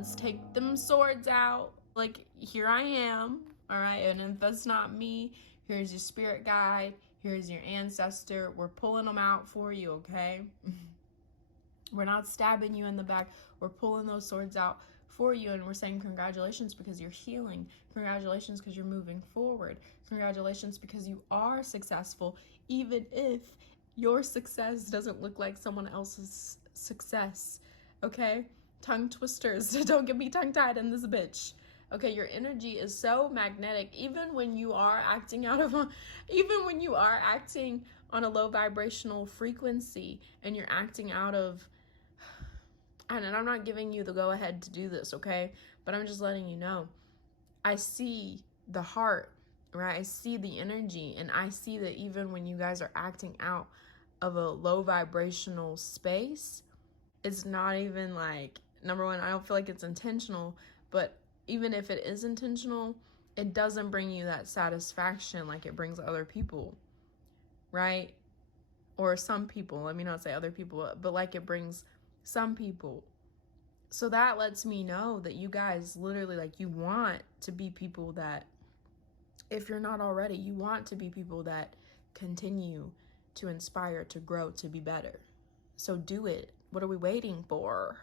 let's take them swords out. Like, here I am, all right? And if that's not me, here's your spirit guide. Here's your ancestor. We're pulling them out for you, okay? We're not stabbing you in the back. We're pulling those swords out for you, and we're saying congratulations because you're healing. Congratulations because you're moving forward. Congratulations because you are successful, even if your success doesn't look like someone else's success, okay? Tongue twisters. Don't get me tongue-tied in this bitch. Okay, your energy is so magnetic. Even when you are acting on a low vibrational frequency, and you're acting out of, and I'm not giving you the go ahead to do this, okay? But I'm just letting you know. I see the heart, right? I see the energy, and I see that even when you guys are acting out of a low vibrational space, it's not even like, number one, I don't feel like it's intentional, but even if it is intentional, it doesn't bring you that satisfaction like it brings other people, right? Or some people, let me not say other people, but like it brings some people. So that lets me know that you guys literally, like, you want to be people that, if you're not already, you want to be people that continue to inspire, to grow, to be better. So do it. What are we waiting for?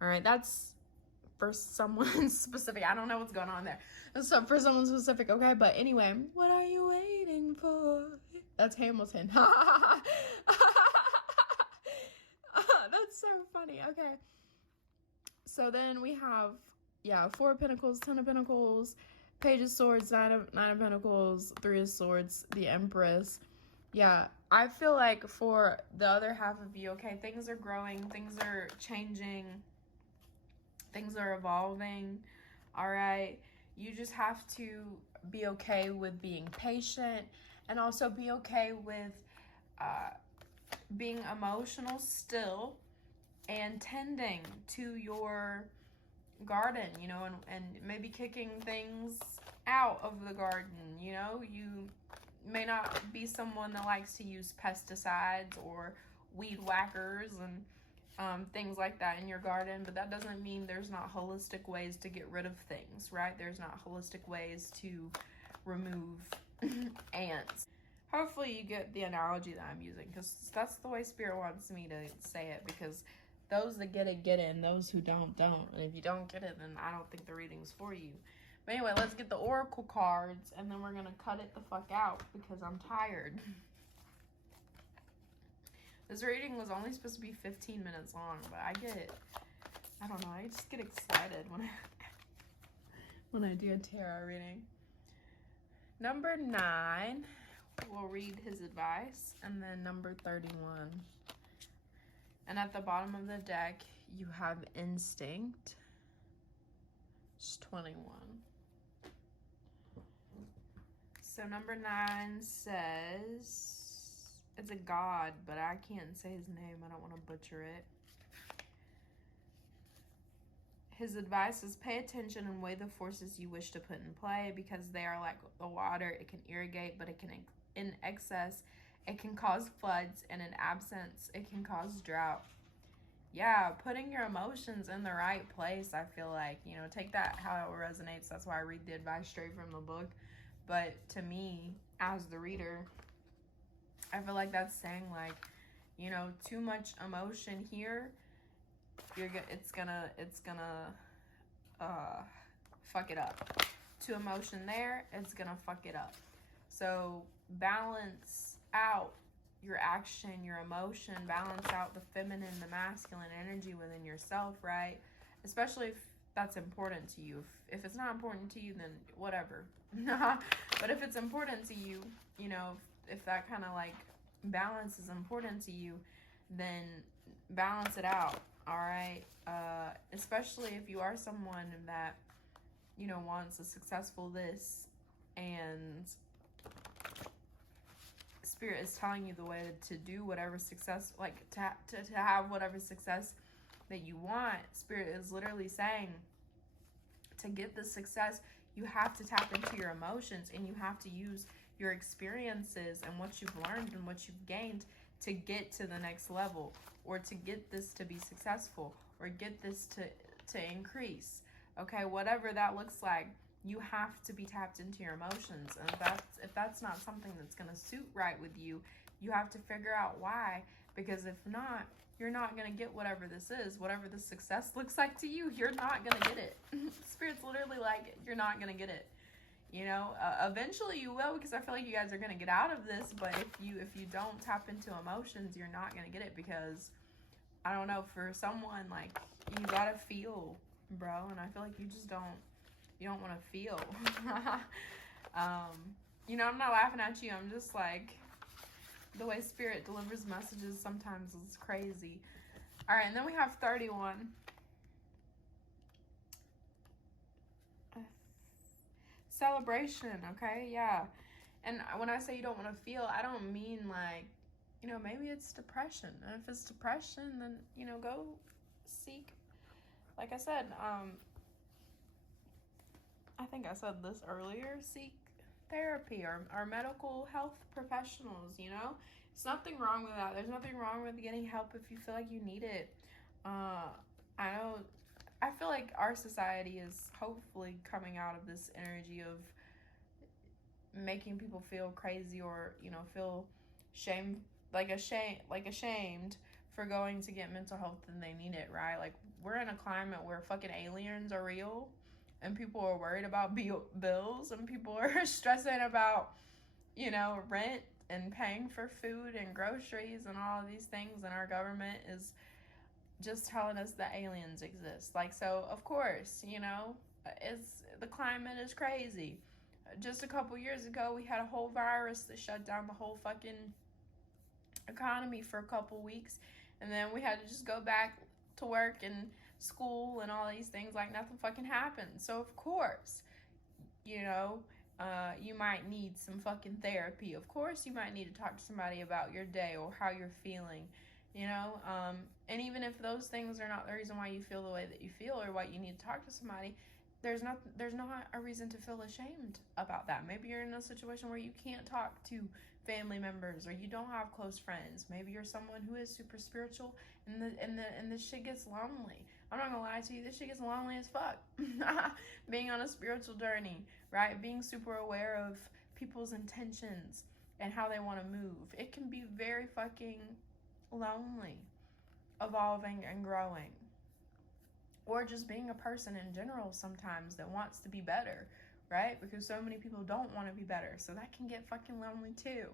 All right, that's for someone specific. I don't know what's going on there. That's for someone specific, okay? But anyway, what are you waiting for? That's Hamilton. That's so funny. Okay. So then we have, 4 of Pentacles, 10 of Pentacles, Page of Swords, nine of Pentacles, 3 of Swords, the Empress. Yeah, I feel like for the other half of you, okay, things are growing, things are changing, things are evolving, all right? You just have to be okay with being patient, and also be okay with being emotional still, and tending to your garden, you know, and maybe kicking things out of the garden, you know? You may not be someone that likes to use pesticides or weed whackers and things like that in your garden, but that doesn't mean there's not holistic ways to get rid of things, right? There's not holistic ways to remove ants. Hopefully you get the analogy that I'm using, because that's the way Spirit wants me to say it, because those that get it, and those who don't. And if you don't get it, then I don't think the reading's for you. But anyway, let's get the oracle cards, and then we're going to cut it the fuck out because I'm tired. This reading was only supposed to be 15 minutes long, but I don't know, I just get excited when I do a tarot reading. Number 9, we'll read his advice, and then number 31. And at the bottom of the deck, you have instinct. It's 21. So number 9 says, it's a god, but I can't say his name. I don't want to butcher it. His advice is, pay attention and weigh the forces you wish to put in play, because they are like the water. It can irrigate, but it can, in excess, it can cause floods, and in absence, it can cause drought. Yeah, putting your emotions in the right place, I feel like, you know, take that how it resonates. That's why I read the advice straight from the book. But to me, as the reader, I feel like that's saying, like, you know, too much emotion here, it's gonna fuck it up. Too emotion there, it's gonna fuck it up. So balance out your action, your emotion, balance out the feminine, the masculine energy within yourself, right? Especially if that's important to you. If it's not important to you, then whatever. But if it's important to you, you know, if that kind of like balance is important to you, then balance it out, all right? Especially if you are someone that, you know, wants a successful this, and Spirit is telling you the way to do whatever success, like to have whatever success that you want. Spirit is literally saying, to get the success, you have to tap into your emotions, and you have to use your experiences and what you've learned and what you've gained to get to the next level, or to get this to be successful, or get this to increase. Okay, whatever that looks like, you have to be tapped into your emotions. And if that's not something that's going to suit right with you, you have to figure out why. Because if not, you're not going to get whatever this is. Whatever this success looks like to you, you're not going to get it. Spirit's literally like, you're not going to get it. You know, eventually you will, because I feel like you guys are going to get out of this. But if you don't tap into emotions, you're not going to get it. Because, I don't know, for someone, like, you got to feel, bro. And I feel like you just don't. You don't want to feel. You know, I'm not laughing at you. I'm just like, the way Spirit delivers messages sometimes is crazy. All right, and then we have 31. Celebration, okay? Yeah. And when I say you don't want to feel, I don't mean like, you know, maybe it's depression. And if it's depression, then, you know, go seek, like I said, I think I said this earlier, seek therapy or medical health professionals, you know? There's nothing wrong with that. There's nothing wrong with getting help if you feel like you need it. I feel like our society is hopefully coming out of this energy of making people feel crazy or, you know, feel ashamed for going to get mental health and they need it, right? Like, we're in a climate where fucking aliens are real. And people are worried about bills, and people are stressing about, you know, rent and paying for food and groceries and all of these things. And our government is just telling us that aliens exist. Like, so, of course, you know, the climate is crazy. Just a couple years ago, we had a whole virus that shut down the whole fucking economy for a couple weeks. And then we had to just go back to work and school and all these things like nothing fucking happened. So of course, you know, you might need some fucking therapy. Of course you might need to talk to somebody about your day or how you're feeling, you know. And even if those things are not the reason why you feel the way that you feel or why you need to talk to somebody, there's not a reason to feel ashamed about that. Maybe you're in a situation where you can't talk to family members or you don't have close friends. Maybe you're someone who is super spiritual and this shit gets lonely. I'm not gonna lie to you, this shit gets lonely as fuck. Being on a spiritual journey, right? Being super aware of people's intentions and how they want to move. It can be very fucking lonely, evolving and growing. Or just being a person in general sometimes that wants to be better, right? Because so many people don't want to be better. So that can get fucking lonely too.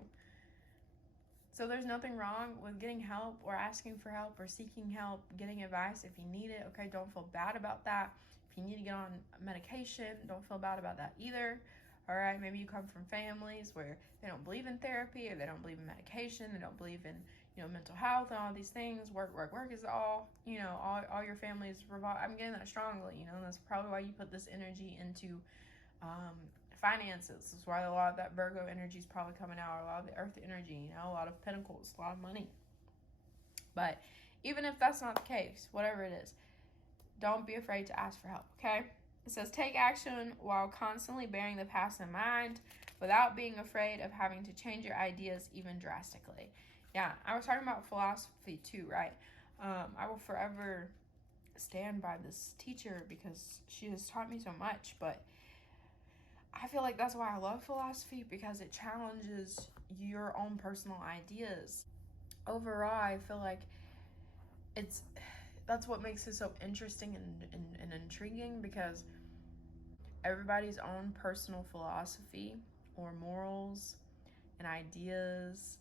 So there's nothing wrong with getting help or asking for help or seeking help, getting advice if you need it. Okay, don't feel bad about that. If you need to get on medication, don't feel bad about that either. All right, maybe you come from families where they don't believe in therapy or they don't believe in medication. They don't believe in, you know, mental health and all these things. Work is all, you know, all your families revolve. I'm getting that strongly, you know, and that's probably why you put this energy into finances. This is why a lot of that Virgo energy is probably coming out, a lot of the earth energy, you know, a lot of pentacles, a lot of money. But even if that's not the case, whatever it is, don't be afraid to ask for help, okay? It says take action while constantly bearing the past in mind without being afraid of having to change your ideas even drastically. Yeah, I was talking about philosophy too, right? I will forever stand by this teacher because she has taught me so much, but I feel like that's why I love philosophy, because it challenges your own personal ideas. Overall, I feel like that's what makes it so interesting and intriguing, because everybody's own personal philosophy or morals and ideas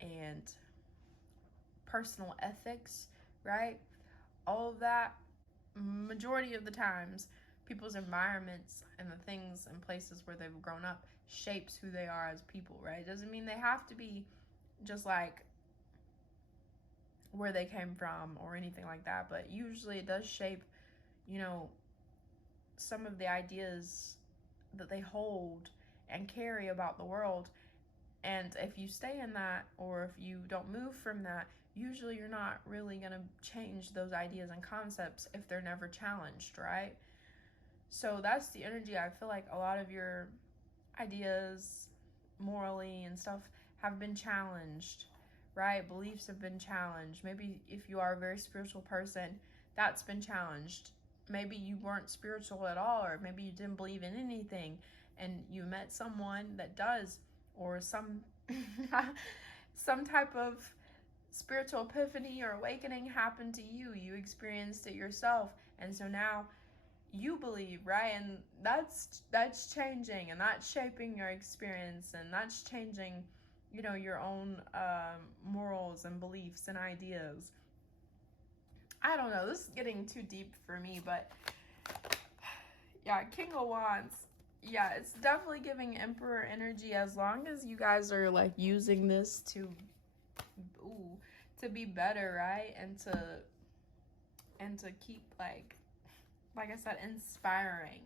and personal ethics, right? All of that, majority of the times, people's environments and the things and places where they've grown up shapes who they are as people, right? It doesn't mean they have to be just like where they came from or anything like that, but usually it does shape, you know, some of the ideas that they hold and carry about the world. And if you stay in that, or if you don't move from that, usually you're not really going to change those ideas and concepts if they're never challenged, right? So that's the energy. I feel like a lot of your ideas morally and stuff have been challenged, right? Beliefs have been challenged. Maybe if you are a very spiritual person, that's been challenged. Maybe you weren't spiritual at all, or maybe you didn't believe in anything, and you met someone that does, or some some type of spiritual epiphany or awakening happened to you. You experienced it yourself, and so now you believe, right? And that's changing, and that's shaping your experience, and that's changing, you know, your own morals and beliefs and ideas. I don't know, this is getting too deep for me, but yeah, King of Wands, yeah, it's definitely giving Emperor energy, as long as you guys are like using this to be better, right? And to keep, like I said, inspiring.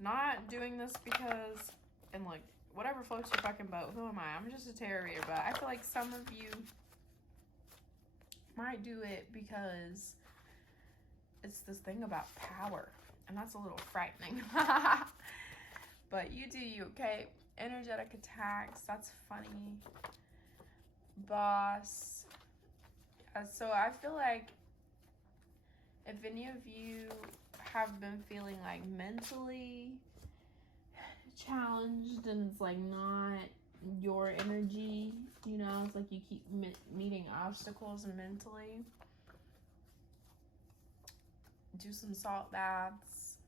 Not doing this because, and look, whatever floats your fucking boat. Who am I? I'm just a tarot reader, but I feel like some of you might do it because it's this thing about power, and that's a little frightening. But you do you, okay? Energetic attacks, that's funny. Boss. So I feel like if any of you have been feeling like mentally challenged, and it's like not your energy, you know, it's like you keep meeting obstacles mentally, do some salt baths,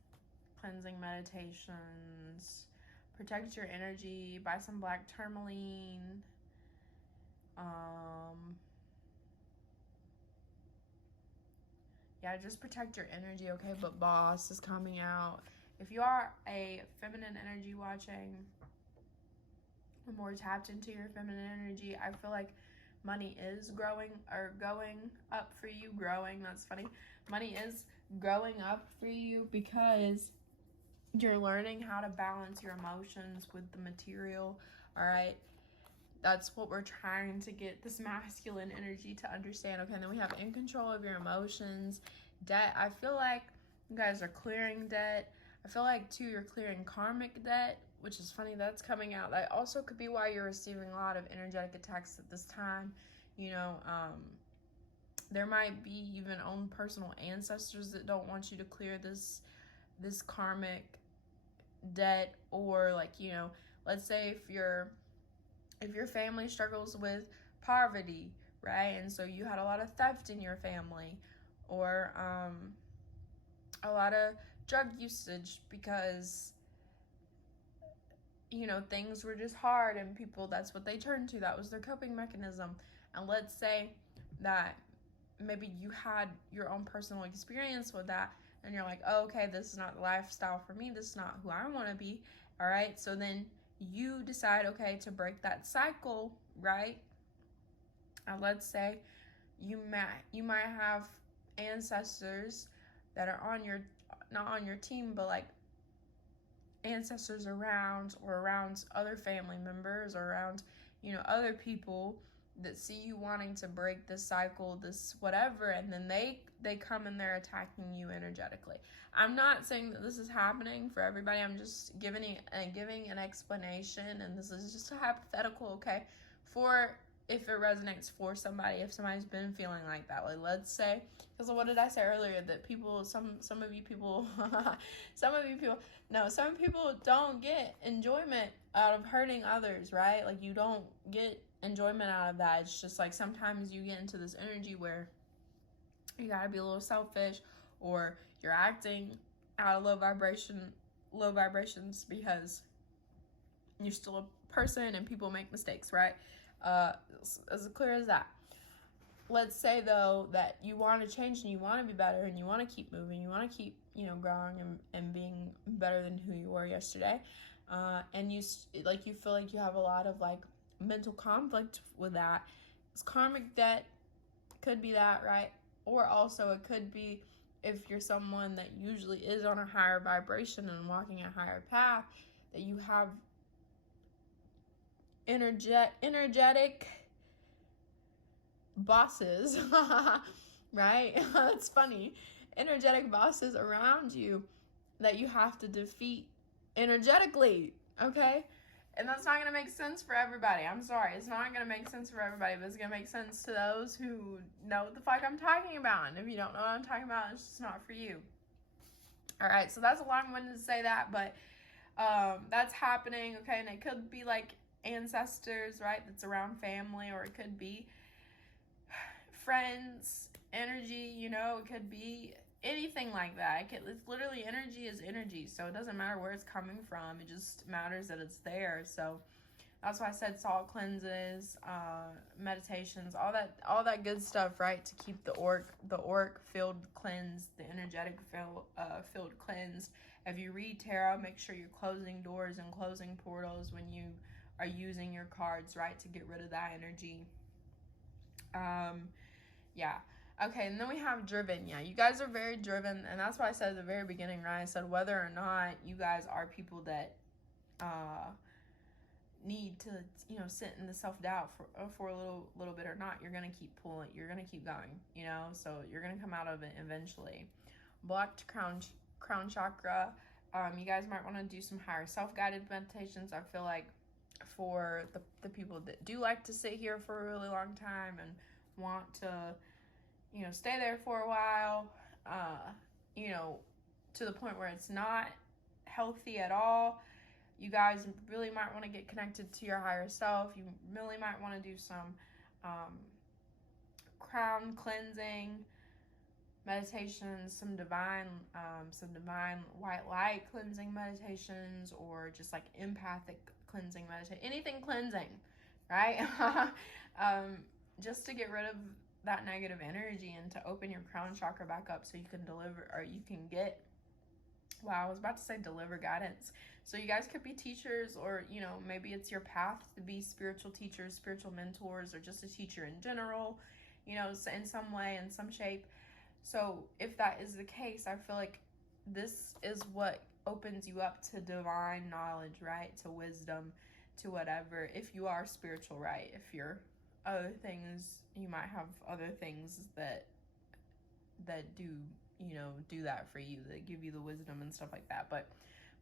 cleansing meditations, protect your energy, buy some black tourmaline. Yeah, just protect your energy, okay? But boss is coming out. If you are a feminine energy watching, more tapped into your feminine energy, I feel like money is growing, or going up for you. Growing, that's funny. Money is growing up for you because you're learning how to balance your emotions with the material, all right? That's what we're trying to get this masculine energy to understand. Okay, and then we have in control of your emotions. Debt, I feel like you guys are clearing debt. I feel like, too, you're clearing karmic debt, which is funny. That's coming out. That also could be why you're receiving a lot of energetic attacks at this time. You know, there might be even own personal ancestors that don't want you to clear this karmic debt, or like, you know, let's say if your family struggles with poverty, right? And so you had a lot of theft in your family, or a lot of drug usage because, you know, things were just hard, and people, that's what they turned to. That was their coping mechanism. And let's say that maybe you had your own personal experience with that, and you're like, oh, okay, this is not the lifestyle for me. This is not who I want to be, all right? So then you decide, okay, to break that cycle, right? And let's say you might have ancestors that are on your, not on your team, but like ancestors around, or around other family members, or around, you know, other people that see you wanting to break this cycle, this whatever, and then they come and they're attacking you energetically. I'm not saying that this is happening for everybody. I'm just giving an explanation, and this is just a hypothetical, okay? For if it resonates for somebody, if somebody's been feeling like that. Like, let's say, because what did I say earlier? That people, some of you people, some people don't get enjoyment out of hurting others, right? Like, you don't get enjoyment out of that. It's just like sometimes you get into this energy where you gotta be a little selfish, or you're acting out of low vibrations because you're still a person and people make mistakes, right? As clear as that. Let's say though that you want to change, and you want to be better, and you want to keep moving, you want to keep, you know, growing and being better than who you were yesterday, and you feel like you have a lot of like mental conflict with that. It's karmic debt, could be that, right? Or also it could be if you're someone that usually is on a higher vibration and walking a higher path, that you have energetic bosses, right? That's funny. Energetic bosses around you that you have to defeat energetically, okay? And that's not going to make sense for everybody. I'm sorry. It's not going to make sense for everybody, but it's going to make sense to those who know what the fuck I'm talking about. And if you don't know what I'm talking about, it's just not for you. All right, so that's a long one to say that, but that's happening, okay? And it could be like ancestors, right? That's around family, or it could be friends, energy, you know, it could be anything like that. It's literally, energy is energy, so it doesn't matter where it's coming from. It just matters that it's there. So that's why I said salt cleanses, meditations, all that good stuff, right? To keep the auric field cleansed, the energetic field cleansed. If you read tarot, make sure you're closing doors and closing portals when you are using your cards, right? To get rid of that energy. Yeah. Okay, and then we have driven. Yeah, you guys are very driven, and that's why I said at the very beginning, right? I said whether or not you guys are people that need to, you know, sit in the self-doubt for a little bit or not, you're gonna keep pulling, you're gonna keep going, you know, so you're gonna come out of it eventually. Blocked crown chakra. You guys might want to do some higher self-guided meditations. I feel like for the people that do like to sit here for a really long time and want to, you know, stay there for a while, you know, to the point where it's not healthy at all, you guys really might want to get connected to your higher self. You really might want to do some crown cleansing meditations, some divine white light cleansing meditations, or just like empathic cleansing meditation, anything cleansing, right? Just to get rid of that negative energy and to open your crown chakra back up so you can deliver, or you can get, wow, I was about to say deliver guidance. So you guys could be teachers, or, you know, maybe it's your path to be spiritual teachers, spiritual mentors, or just a teacher in general, you know, in some way, in some shape. So if that is the case, I feel like this is what opens you up to divine knowledge, right? To wisdom, to whatever. If you are spiritual, right? If you're other things, you might have other things that do, you know, do that for you, that give you the wisdom and stuff like that. But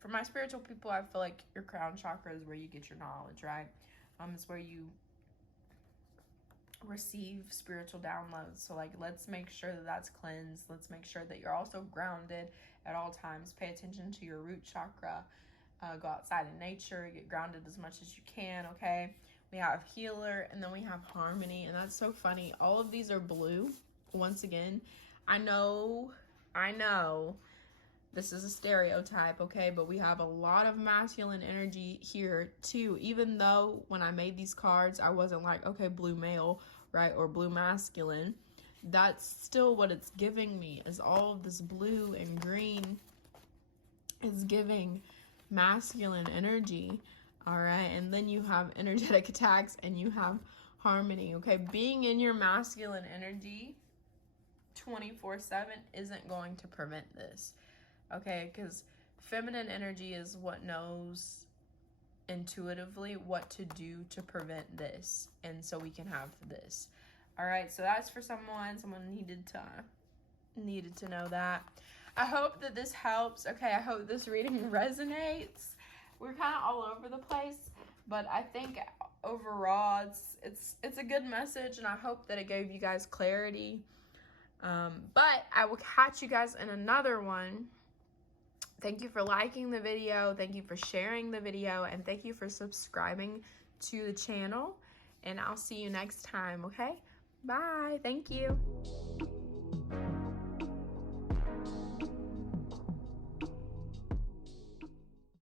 for my spiritual people, I feel like your crown chakra is where you get your knowledge, right? It's where you receive spiritual downloads. So like, let's make sure that that's cleansed. Let's make sure that you're also grounded at all times. Pay attention to your root chakra. Go outside in nature, get grounded as much as you can, okay? We have healer, and then we have harmony, and that's so funny. All of these are blue. Once again, I know this is a stereotype, okay, but we have a lot of masculine energy here too. Even though when I made these cards, I wasn't like, okay, blue male, right, or blue masculine. That's still what it's giving me, is all of this blue and green is giving masculine energy. All right, and then you have energetic attacks, and you have harmony, okay? Being in your masculine energy 24/7 isn't going to prevent this, okay? Because feminine energy is what knows intuitively what to do to prevent this, and so we can have this. All right, so that's for someone needed to know that. I hope that this helps. Okay, I hope this reading resonates. We're kind of all over the place, but I think overall it's a good message, and I hope that it gave you guys clarity. But I will catch you guys in another one. Thank you for liking the video. Thank you for sharing the video, and thank you for subscribing to the channel. And I'll see you next time, okay? Bye. Thank you.